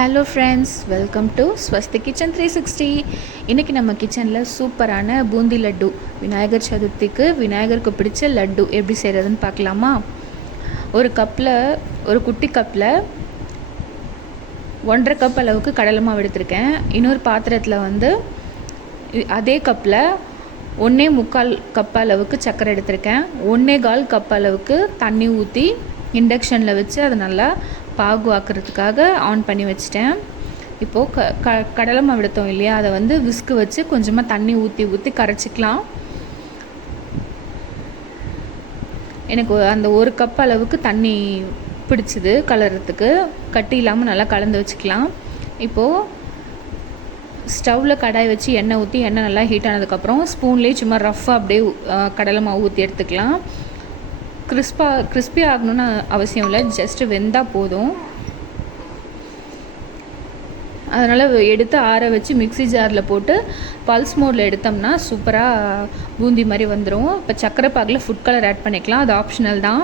Hello friends welcome to Swasthi kitchen three sixty இன்றைக்கி நம்ம கிச்சனில் சூப்பரான பூந்தி லட்டு விநாயகர் சதுர்த்திக்கு விநாயகருக்கு பிடிச்ச லட்டு எப்படி செய்கிறதுன்னு பார்க்கலாமா? ஒரு கப்பில் ஒரு குட்டி கப்பில் ஒன்றரை கப் அளவுக்கு கடலை மாவு எடுத்திருக்கேன். இன்னொரு பாத்திரத்தில் வந்து அதே கப்பில் ஒன்றே முக்கால் கப் அளவுக்கு சர்க்கரை எடுத்திருக்கேன். ஒன்றே கால் கப் அளவுக்கு தண்ணி ஊற்றி இண்டக்ஷனில் வச்சு அதை நல்லா பாகு ஆக்கிறதுக்காக ஆன் பண்ணி வச்சிட்டேன். இப்போது க க கடலை மாவு எடுத்தோம் இல்லையா? அதை வந்து விஸ்கு வச்சு கொஞ்சமாக தண்ணி ஊற்றி ஊற்றி கரைச்சிக்கலாம். எனக்கு அந்த ஒரு கப் அளவுக்கு தண்ணி பிடிச்சிது கலர்றதுக்கு கட்டி இல்லாமல் நல்லா கலந்து வச்சுக்கலாம். இப்போது ஸ்டவ்வில் கடாய் வச்சு எண்ணெய் ஊற்றி எண்ணெய் நல்லா ஹீட் ஆனதுக்கப்புறம் ஸ்பூன்லேயே சும்மா ரஃப்பாக அப்படியே கடலை மாவு ஊற்றி எடுத்துக்கலாம். கிறிஸ்பாக கிறிஸ்பி ஆகணும்னு அவசியம் இல்லை. ஜஸ்ட்டு வெந்தால் போதும். அதனால் எடுத்து ஆற வச்சு மிக்ஸி ஜாரில் போட்டு பல்ஸ் மோடில் எடுத்தோம்னா சூப்பராக பூந்தி மாதிரி வந்துடும் இப்போ சக்கரை பாகில் ஃபுட் கலர் ஆட் பண்ணிக்கலாம். அது ஆப்ஷனல் தான்.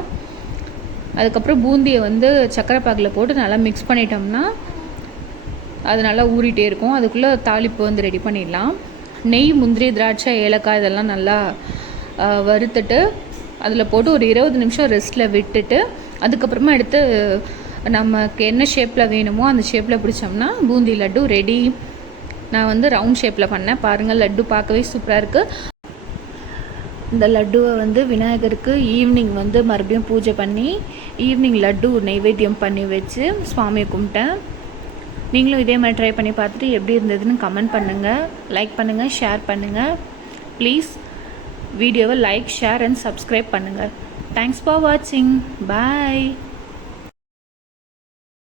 அதுக்கப்புறம் பூந்தியை வந்து சக்கரை பாகில் போட்டு நல்லா மிக்ஸ் பண்ணிட்டோம்னா அது நல்லா ஊறிட்டே இருக்கும். அதுக்குள்ளே தாளிப்பு வந்து ரெடி பண்ணிடலாம். நெய் முந்திரி திராட்சை ஏலக்காய் இதெல்லாம் நல்லா வறுத்துட்டு அதில் போட்டு ஒரு இருபது நிமிஷம் ரெஸ்ட்டில் விட்டுட்டு அதுக்கப்புறமா எடுத்து நமக்கு என்ன ஷேப்பில் வேணுமோ அந்த ஷேப்பில் பிடிச்சோம்னா பூந்தி லட்டு ரெடி நான் வந்து ரவுண்ட் ஷேப்பில் பண்ணேன். பாருங்கள் லட்டு பார்க்கவே சூப்பராக இருக்குது இந்த லட்டுவை வந்து விநாயகருக்கு ஈவினிங் வந்து மறுபடியும் பூஜை பண்ணி ஈவினிங் லட்டு நைவேத்தியம் பண்ணி வச்சு சுவாமியை கும்பிட்டேன். நீங்களும் இதே மாதிரி ட்ரை பண்ணி பார்த்துட்டு எப்படி இருந்ததுன்னு கமெண்ட் பண்ணுங்கள் லைக் பண்ணுங்கள் ஷேர் பண்ணுங்கள் ப்ளீஸ் வீடியோவை லைக் ஷேர் அண்ட் சப்ஸ்கிரைப் பண்ணுங்கள் தேங்க்ஸ் ஃபார் வாட்சிங் பாய்